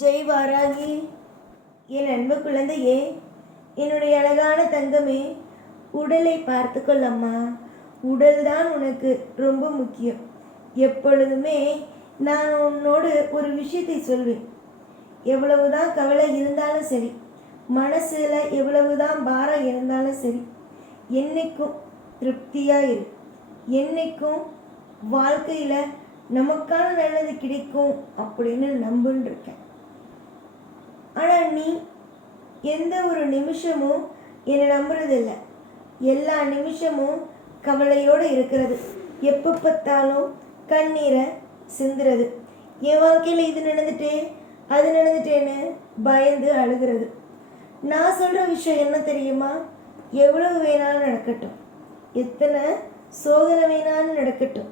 ஜெய் வாராகி என் அன்பு குழந்தையே என்னுடைய அழகான தங்கமே உடலை பார்த்துக்கொள்ளம்மா உடல் தான் உனக்கு ரொம்ப முக்கியம். எப்பொழுதுமே நான் உன்னோடு ஒரு விஷயத்தை சொல்வேன். எவ்வளவுதான் கவலை இருந்தாலும் சரி மனசில் எவ்வளவுதான் பாரம் இருந்தாலும் சரி என்னைக்கும் திருப்தியாக இரு. என்னைக்கும் வாழ்க்கையில் நமக்கான நல்லது கிடைக்கும் அப்படின்னு நம்புன்னு இருக்கேன் நீ எந்த ஒரு நிமிஷமும் என்னை நம்புறதில்ல. எல்லா நிமிஷமும் கவலையோடு இருக்கிறது. எப்போ பார்த்தாலும் கண்ணீரை சிந்துறது. என் வாழ்க்கையில் இது நடந்துட்டே அது நடந்துட்டேன்னு பயந்து அழுகிறது. நான் சொல்கிற விஷயம் என்ன தெரியுமா? எவ்வளவு வேணாலும் நடக்கட்டும். எத்தனை சோதனை வேணாலும் நடக்கட்டும்.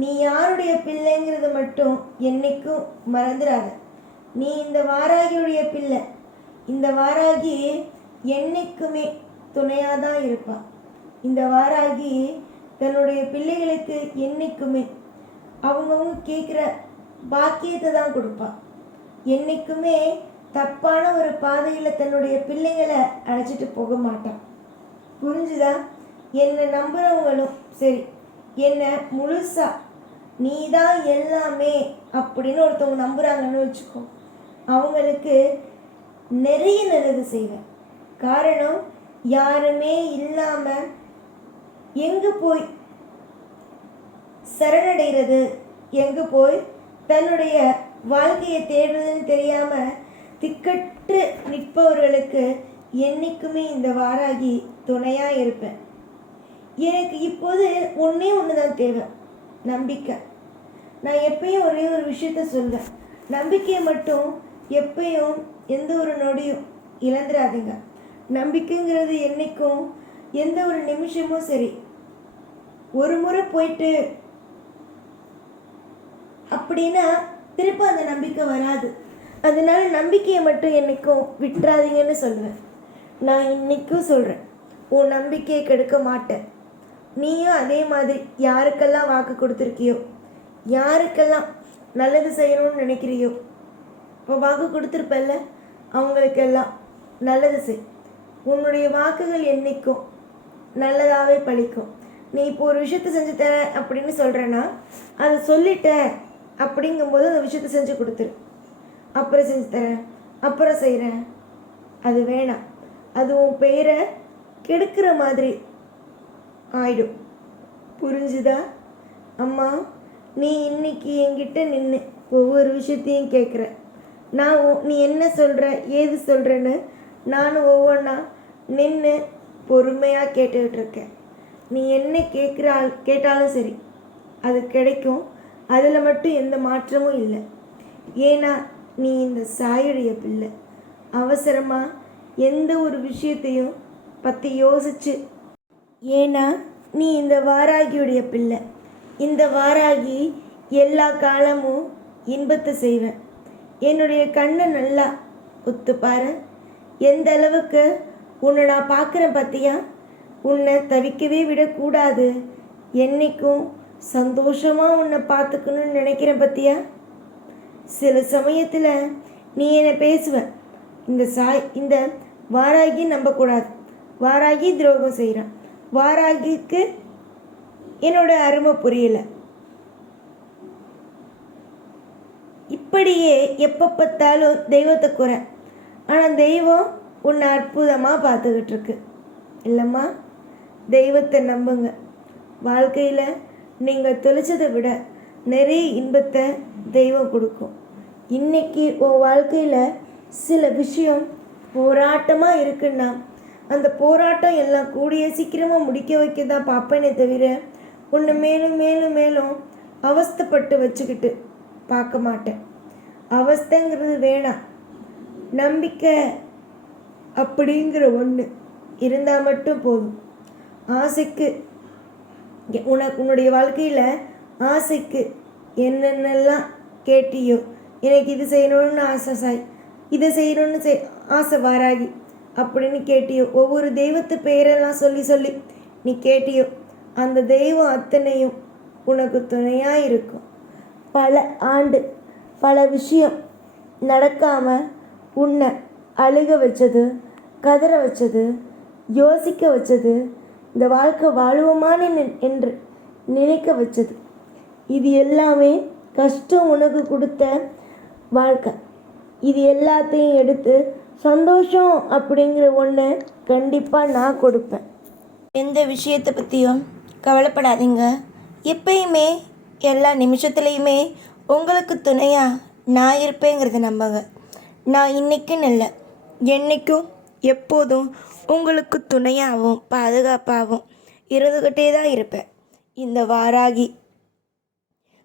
நீ யாருடைய பிள்ளைங்கிறது மட்டும் என்னைக்கும் மறந்துடாத நீ இந்த வாராகியுடைய பிள்ளை. இந்த வாராகி என்னைக்குமே துணையாக தான் இருப்பாள் இந்த வாராகி தன்னுடைய பிள்ளைகளுக்கு என்னைக்குமே அவங்கவுங்க கேட்குற பாக்கியத்தை தான் கொடுப்பாள் என்னைக்குமே தப்பான ஒரு பாதையில் தன்னுடைய பிள்ளைங்களை அழைச்சிட்டு போக மாட்டான் புரிஞ்சுதா? என்னை நம்புகிறவங்களும் சரி என்னை முழுசா நீ தான் எல்லாமே அப்படின்னு ஒருத்தவங்க நம்புகிறாங்கன்னு வச்சுக்கோ. அவங்களுக்கு நிறைய நல்லது செய்வேன். காரணம் யாருமே இல்லாமல் எங்கே போய் சரணடைகிறது? எங்கே போய் தன்னுடைய வாழ்க்கையை தேடுறதுன்னு தெரியாமல் திக்கட்டு நிற்பவர்களுக்கு என்றைக்குமே இந்த வாராகி துணையாக இருப்பேன். எனக்கு இப்போது ஒன்றே ஒன்று தான் தேவை நம்பிக்கை. நான் எப்பயும் ஒரே ஒரு விஷயத்த சொல்வேன். நம்பிக்கையை மட்டும் எப்பயும் எந்த ஒரு நொடியும் இழந்துடாதீங்க நம்பிக்கைங்கிறது என்றைக்கும் எந்த ஒரு நிமிஷமும் சரி. ஒரு முறை போயிட்டு அப்படின்னா திருப்ப அந்த நம்பிக்கை வராது. அதனால நம்பிக்கையை மட்டும் என்னைக்கும் விட்டுறாதீங்கன்னு சொல்லுவேன். நான் இன்றைக்கும் சொல்கிறேன் உன் நம்பிக்கையை கெடுக்க மாட்டேன். நீயும் அதே மாதிரி யாருக்கெல்லாம் வாக்கு கொடுத்துருக்கியோ யாருக்கெல்லாம் நல்லது செய்யணும்னு நினைக்கிறியோ இப்போ வாக்கு கொடுத்துருப்பல்ல? அவங்களுக்கெல்லாம் நல்லது செய். உன்னுடைய வாக்குகள் என்றைக்கும் நல்லதாகவே பழிக்கும். நீ இப்போ ஒரு விஷயத்தை செஞ்சு தர அப்படின்னு சொல்கிறேன்னா அதை சொல்லிட்ட அப்படிங்கும்போது அந்த விஷயத்தை செஞ்சு கொடுத்துரு. அப்புறம் செஞ்சு தரேன் அப்புறம் செய்கிறேன் அது வேணாம். அது உன் பெயரை கெடுக்கிற மாதிரி ஆயிடும். புரிஞ்சுதா? அம்மா நீ இன்னைக்கு என்கிட்ட நின்று ஒவ்வொரு விஷயத்தையும் கேட்குற நான் நீ என்ன சொல்கிற ஏது சொல்கிறேன்னு நானும் ஒவ்வொன்றா நின்று பொறுமையாக கேட்டுக்கிட்டுருக்கேன். நீ என்ன கேட்குற கேட்டாலும் சரி அது கிடைக்கும். அதில் மட்டும் எந்த மாற்றமும் இல்லை. ஏன்னா நீ இந்த சாயுடைய பிள்ளை. அவசரமாக எந்த ஒரு விஷயத்தையும் பற்றி யோசிச்சு. ஏன்னா நீ இந்த வாராகியுடைய பிள்ளை. இந்த வாராகி எல்லா காலமும் இன்பத்தை செய்வேன். என்னுடைய கண்ணை நல்லா ஒத்துப்பாரு எந்த அளவுக்கு உன்னை நான் பார்க்குறேன் பார்த்தியா உன்னை தவிக்கவே விடக்கூடாது. என்னைக்கும் சந்தோஷமாக உன்னை பார்த்துக்கணும்னு நினைக்கிறேன் பார்த்தியா சில சமயத்தில் நீ என்னை பேசுவ? இந்த சாய் இந்த வாராகி நம்பக்கூடாது. வாராகி துரோகம் செய்கிறான் வாராகிக்கு என்னோட அருமை புரியலை. இப்படியே எப்போ பார்த்தாலும் தெய்வத்தை குறை. ஆனால் தெய்வம் உன்னை அற்புதமாக பார்த்துக்கிட்டு இருக்கு இல்லைம்மா தெய்வத்தை நம்புங்க. வாழ்க்கையில் நீங்கள் தொலைச்சதை விட நிறைய இன்பத்தை தெய்வம் கொடுக்கும். இன்னைக்கு உன் வாழ்க்கையில் சில விஷயம் போராட்டமாக இருக்குன்னா அந்த போராட்டம் எல்லாம் கூடிய சீக்கிரமாக முடிக்க வைக்க தான் பார்ப்பேனே தவிர உன்னை மேலும் மேலும் மேலும் அவஸ்தைப்பட்டு வச்சுக்கிட்டு பார்க்க மாட்டேன். அவஸ்தைங்கிறது வேணாம். நம்பிக்கை அப்படிங்கிற ஒன்று இருந்தால் மட்டும் போதும். ஆசைக்கு உனக்கு உன்னுடைய வாழ்க்கையில் ஆசைக்கு என்னென்னலாம் கேட்டியோ எனக்கு இது செய்யணும்னு ஆசை சாய் இதை செய்யணும்னு செய் ஆசை வாராகி அப்படின்னு கேட்டியோ ஒவ்வொரு தெய்வத்து பெயரெல்லாம் சொல்லி சொல்லி நீ கேட்டியோ அந்த தெய்வம் அத்தனையும் உனக்கு துணையாக இருக்கும். பல ஆண்டு பல விஷயம் நடக்காமல் உன்னை அழுக வச்சது கதற வச்சது யோசிக்க வச்சது இந்த வாழ்க்கை வாழ்வோமான்னு என்று நினைக்க வச்சது. இது எல்லாமே கஷ்டம் உனக்கு கொடுத்த வாழ்க்கை. இது எல்லாத்தையும் எடுத்து சந்தோஷம் அப்படிங்கிற ஒன்று கண்டிப்பாக நான் கொடுப்பேன். எந்த விஷயத்தை பற்றியும் கவலைப்படாதீங்க. எப்பயுமே எல்லா நிமிஷத்துலேயுமே உங்களுக்கு துணையாக நான் இருப்பேங்கிறத நம்புங்க. நான் இன்னைக்குன்னு இல்லை. என்றைக்கும் எப்போதும் உங்களுக்கு துணையாகவும் பாதுகாப்பாகவும் இருந்துக்கிட்டே தான் இருப்பேன். இந்த வாராகி.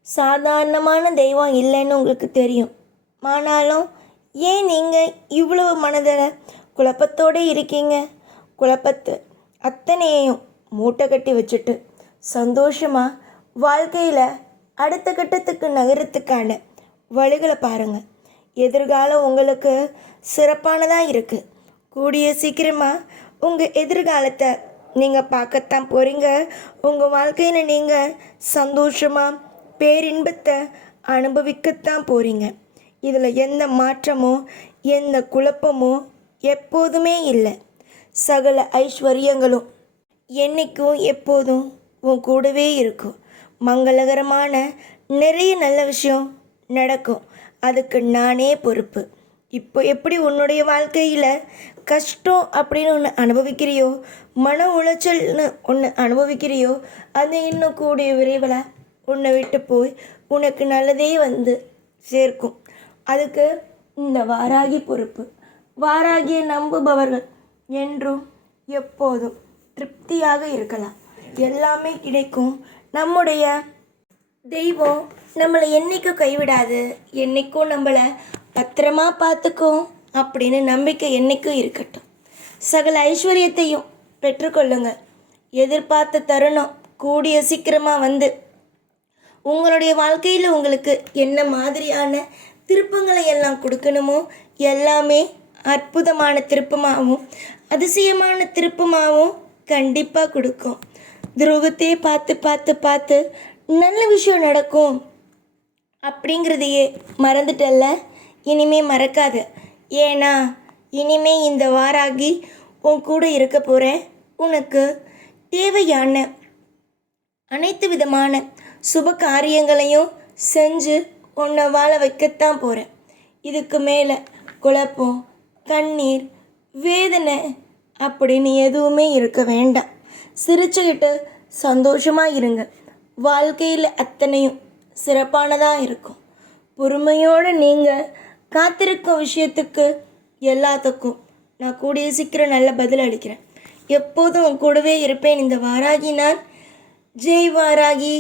சாதாரணமான தெய்வம் இல்லைன்னு உங்களுக்கு தெரியும். ஆனாலும் ஏன் நீங்கள் இவ்வளவு மனதில் குழப்பத்தோடு இருக்கீங்க? குழப்பத்தை அத்தனையையும் மூட்டை கட்டி வச்சுட்டு சந்தோஷமாக வாழ்க்கையில் அடுத்த கட்டத்துக்கு நகரத்துக்கான வழிகளை பாருங்கள் எதிர்காலம் உங்களுக்கு சிறப்பானதாக இருக்குது கூடிய சீக்கிரமாக உங்கள் எதிர்காலத்தை நீங்கள் பார்க்கத்தான் போகிறீங்க உங்கள் வாழ்க்கையில் நீங்கள் சந்தோஷமாக பேரின்பத்தை அனுபவிக்கத்தான் போகிறீங்க இதில் எந்த மாற்றமோ எந்த குழப்பமோ எப்போதுமே இல்லை. சகல ஐஸ்வர்யங்களும் என்றைக்கும் எப்போதும் உன் கூடவே இருக்கும். மங்களகரமான நிறைய நல்ல விஷயம் நடக்கும். அதுக்கு நானே பொறுப்பு. இப்போ எப்படி உன்னுடைய வாழ்க்கையில் கஷ்டம் அப்படின்னு ஒன்று அனுபவிக்கிறியோ மன உளைச்சல்னு ஒன்று அனுபவிக்கிறியோ அது இன்னும் கூடிய விரைவில் உன்னை விட்டு போய் உனக்கு நல்லதே வந்து சேர்க்கும். அதுக்கு இந்த வாராகி பொறுப்பு. வாராகியை நம்புபவர்கள் என்றும் எப்போதும் திருப்தியாக இருக்கலாம். எல்லாமே கிடைக்கும். நம்முடைய தெய்வம் நம்மளை என்னைக்கும் கைவிடாது என்னைக்கும் நம்மளை பத்திரமா பார்த்துக்கும் அப்படின்னு நம்பிக்கை என்னைக்கும் இருக்கட்டும். சகல ஐஸ்வர்யத்தையும் பெற்றுக்கொள்ளுங்க எதிர்பார்த்த தருணம் கூடிய சீக்கிரமாக வந்து உங்களுடைய வாழ்க்கையில் உங்களுக்கு என்ன மாதிரியான திருப்பங்களை எல்லாம் கொடுக்கணுமோ எல்லாமே அற்புதமான திருப்பமாகவும் அதிசயமான திருப்பமாகவும் கண்டிப்பாக கொடுக்கும். துரோகத்தையே பார்த்து பார்த்து பார்த்து நல்ல விஷயம் நடக்கும் அப்படிங்கிறதையே மறந்துட்டல்ல? இனிமே மறக்காது. ஏன்னா இனிமே இந்த வாராகி உன் கூட இருக்க போகிறேன் உனக்கு தேவையான அனைத்து விதமான சுப காரியங்களையும் செஞ்சு உன்னை வாழ வைக்கத்தான் போகிறேன் இதுக்கு மேலே குழப்பம் கண்ணீர் வேதனை அப்படின்னு எதுவுமே இருக்க வேண்டாம். சிரிச்சுக்கிட்டு சந்தோஷமாக இருங்க வாழ்க்கையில் அத்தனையும் சிறப்பானதாக இருக்கும். பொறுமையோடு நீங்கள் காத்திருக்கும் விஷயத்துக்கு எல்லாத்துக்கும் நான் கூடிய சீக்கிரம் நல்ல பதில் அளிக்கிறேன். எப்போதும் உன் கூடவே இருப்பேன் இந்த வாராகி நான். ஜெய் வாராகி.